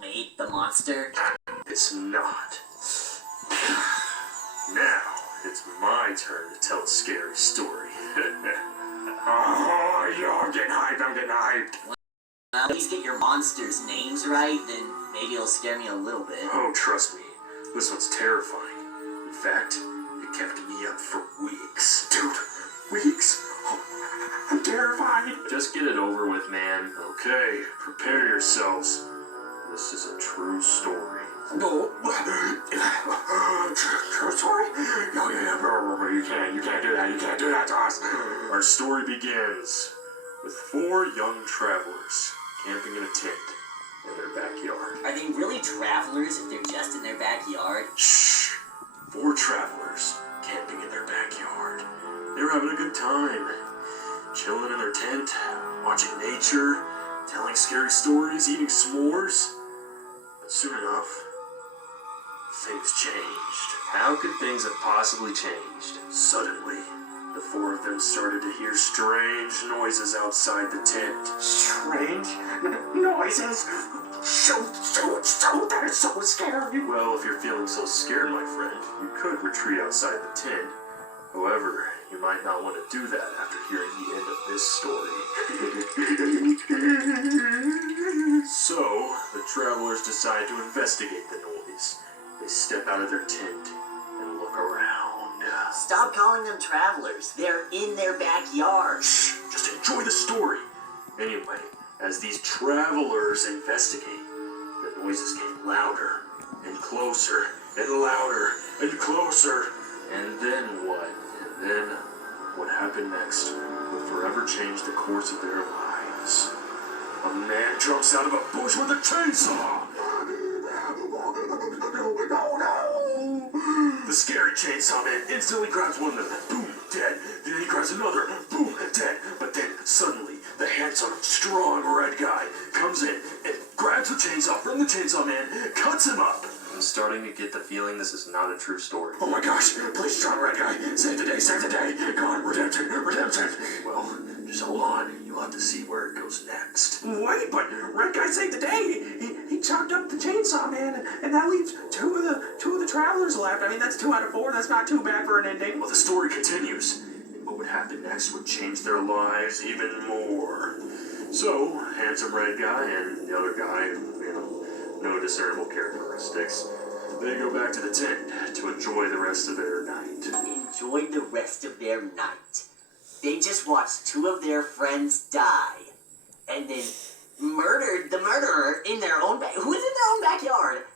Wait, the monster? It's not. Now, it's my turn to tell a scary story. Oh, you're getting hyped, I'm getting hyped. Well, at least get your monsters' names right, then maybe it'll scare me a little bit. Oh, trust me, this one's terrifying. In fact, it kept me up for weeks. Dude, weeks? Oh, I'm terrified. Just get it over with, man. Okay, prepare yourselves. This is a true story. No. True story? No, you can't do that. You can't do that to us. Our story begins with 4 young travelers camping in a tent in their backyard. Are they really travelers if they're just in their backyard? Shh! 4 travelers camping in their backyard. They were having a good time. Chilling in their tent, watching nature, telling scary stories, eating s'mores. But soon enough, things changed. How could things have possibly changed? Suddenly, the 4 of them started to hear strange noises outside the tent. Strange noises? Shoot, that is so scary. Well, if you're feeling so scared, my friend, you could retreat outside the tent. However, you might not want to do that after hearing the end of this story. So, the travelers decide to investigate the noise. They step out of their tent and look around. Stop calling them travelers. They're in their backyard. Shh, just enjoy the story. Anyway, as these travelers investigate, the noises get louder and closer and louder and closer. And then what? And then what happened next would forever change the course of their lives. A man jumps out of a bush with a chainsaw. No. The scary chainsaw man instantly grabs one of them. Boom, dead. Then he grabs another. Boom, dead. But then suddenly, the handsome, strong red guy comes in and grabs the chainsaw from the chainsaw man, cuts him up. I'm starting to get the feeling this is not a true story. Oh my gosh, please, strong red guy, save the day, save the day. Come on, redemption. Well, just hold on. You'll have to see where it goes next. Wait, but red guy saved the day. He chopped up the chainsaw man, and that leaves two of the travelers left. I mean, that's 2 out of 4. That's not too bad for an ending. Well, the story continues. And what would happen next would change their lives even more. So, handsome red guy and the other guy, no discernible characteristics. They go back to the tent to enjoy the rest of their night. Enjoy the rest of their night. They just watched 2 of their friends die. And then murdered the murderer in their own who is in their own backyard.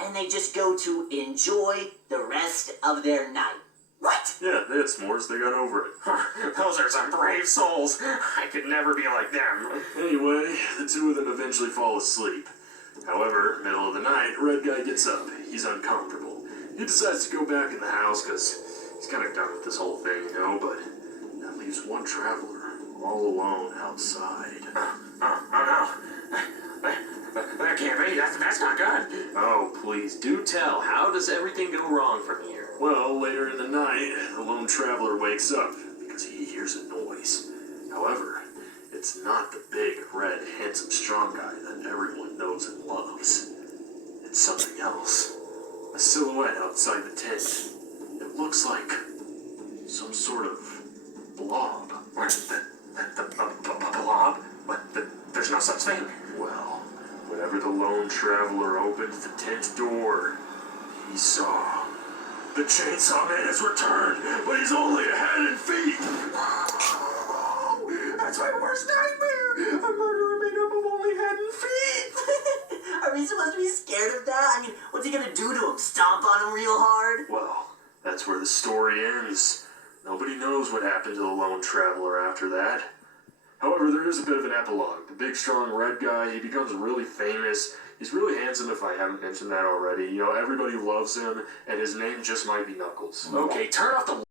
And they just go to enjoy the rest of their night. What? Yeah, they had s'mores, they got over it. Those are some brave souls. I could never be like them. Anyway, the 2 of them eventually fall asleep. However, middle of the night, red guy gets up. He's uncomfortable. He decides to go back in the house because he's kind of done with this whole thing, but that leaves one traveler all alone outside. Oh no. That can't be. That's not good. Oh, please, do tell. How does everything go wrong from here? Well, later in the night, the lone traveler wakes up because he hears a noise. However, it's not the big, red, handsome, strong guy that everyone knows and loves. It's something else. A silhouette outside the tent. It looks like some sort of blob. What? The blob? What? There's no such thing. Well, whenever the lone traveler opened the tent door, he saw the chainsaw man has returned, but he's only a head and feet. That's my worst nightmare! A murderer made up of only head and feet! Are we supposed to be scared of that? I mean, what's he gonna do to him? Stomp on him real hard? Well, that's where the story ends. Nobody knows what happened to the lone traveler after that. However, there is a bit of an epilogue. The big, strong red guy, he becomes really famous. He's really handsome, if I haven't mentioned that already. Everybody loves him, and his name just might be Knuckles. Okay, turn off the